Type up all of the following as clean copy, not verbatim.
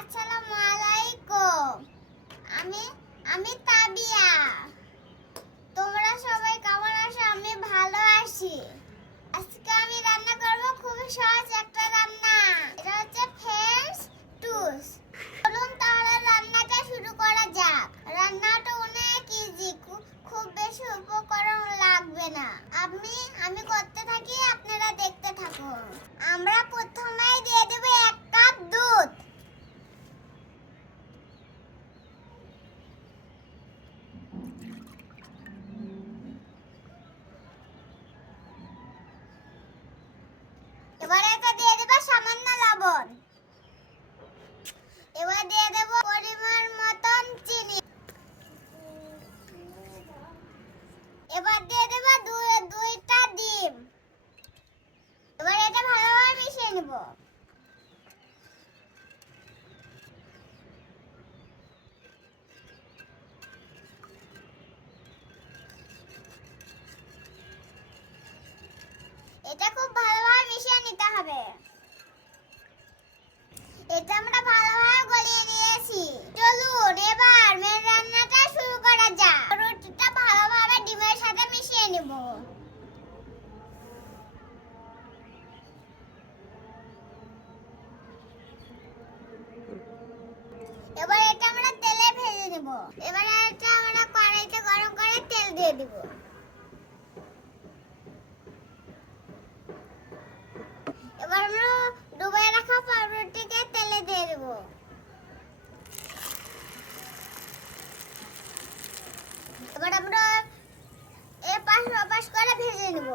আসসালামু আলাইকুম। আমি আমি তাবিয়া। তোমরা সবাই কেমন আছো? আমি ভালো আছি। আজকে আমি রান্না করব খুবই সহজ একটা রান্না। এটা হচ্ছে ফ্রেঞ্চ টোস্ট। চলুন তাহলে রান্নাটা শুরু করা যাক। রান্নাটা অনেক ইজি, খুব বেশি উপকরণ লাগবে না। আমি করতে থাকি, আপনারা দেখতে থাকুন। আমরা প্রথমেই দিয়ে দেব 1 কাপ দুধ। এবারে এটা দিয়ে দেব সামান্য লবণ। এবার দিয়ে দেব পরিমাণ মতন চিনি। এবার দিয়ে দেব দুইটা ডিম। এবার এটা ভালোভাবে মিশিয়ে নেব। এটা খুব ভালোভাবে মিশিয়ে নিতে হবে। এটা আমরা ভালোভাবে গলিয়ে নিয়েছি। চলুন এবার মেন রান্নাটা শুরু করা যাক। রুটিটা ভালোভাবে ডিমের সাথে মিশিয়ে নেব। এবার এটা আমরা তেলে ভেজে নেব। এবার এটা আমরা কড়াইতে গরম করে তেল দিয়ে দেব। এবার আমরা ডুবিয়ে রাখা পাউরুটিকে তেলে দিয়ে দেব। এবার আমরা এপাশ ওপাশ করে ভেজে নেব।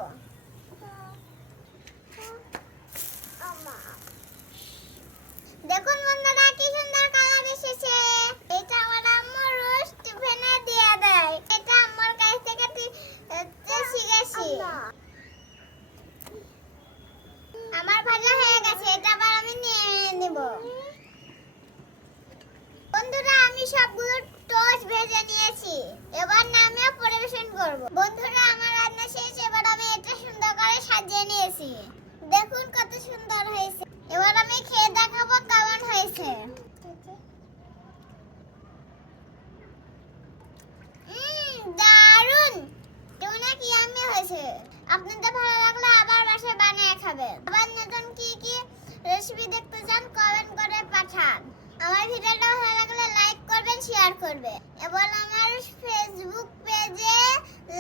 দেখুন বন্ধুরা, কি সুন্দর কালার এসেছে। এটা আমার আম্মু রোজ টিফিনে দিয়ে দেয়। এটা আম্মুর কাছ থেকে শিখেছি। আমার ভাজা হয়ে গেছে, এটা আবার আমি নিয়ে নেব। বন্ধুরা, আমি সবগুলো টোস্ট ভেজে নিয়েছি। এবার নামিয়ে পরিবেশন করব। বন্ধুরা, আমার রান্না শেষ। এবার আমি এটা সুন্দর করে সাজিয়ে নিয়েছি। দেখুন কত সুন্দর হয়েছে। এবার আমি খেয়ে দেখাবো কেমন হয়েছে। দারুন, অনেক ইয়াম্মি হয়েছে। আপনাদের ভালো লাগলে আবার বাসায় বানিয়ে খাবেন। আবার নতুন কি রেসিপি দেখতে চান কমেন্ট করে পাঠান। আমার ভিডিওটা ভালো লাগলে লাইক করবেন, শেয়ার করবেন এবং আমার ফেসবুক পেজে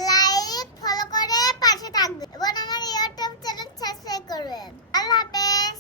লাইক ফলো করে পাশে থাকবেন এবং আমার ইউটিউব চ্যানেল সাবস্ক্রাইব করবেন। আল্লাহ হাফেজ।